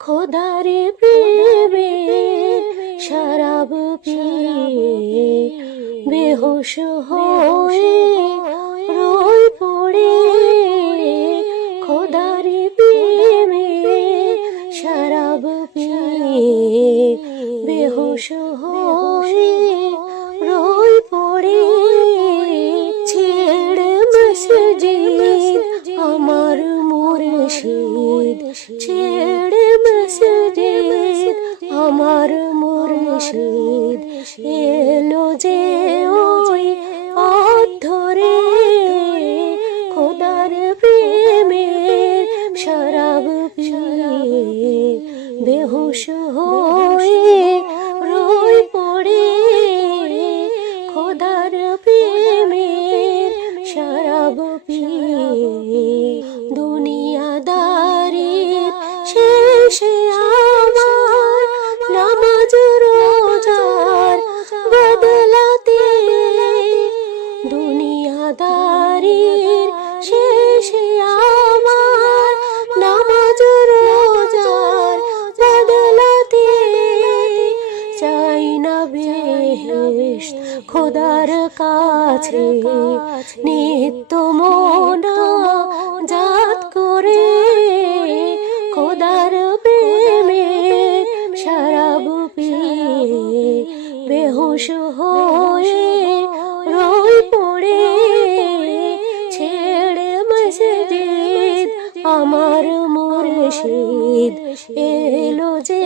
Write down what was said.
খোদারে প্রেমে শরাব পিয়ে বেহুশ হয়ে রোই পড়ে। খোদারে প্রেমে শরাব পিয়ে বেহুশ হয়ে রোই পড়ে। ছেড়ে মসজিদ আমার মুর্শিদ, ছেড়ে মসজিদ আমার মুর্শিদ এলো যে ওই পথ ধরে। খোদার প্রেমে শরাব পিয়ে বেহুশ হয়ে রোই পড়ে। খোদার প্রেমে শরাব পিয়ে দুনিয়াদারির শেষে আমার নামাজ রোজার বদলাতে। দুনিয়াদারির শেষে আমার নামাজ রোজার বদলাতে। চাই না বেহেশত খোদার কাছে নিত্য মোনাজাত করে। খোদার প্রেমে শরাব পিয়ে বেহুশ হয়ে রোই পড়ে। ছেড়ে মসজিদ আমার মুর্শিদ এলো যে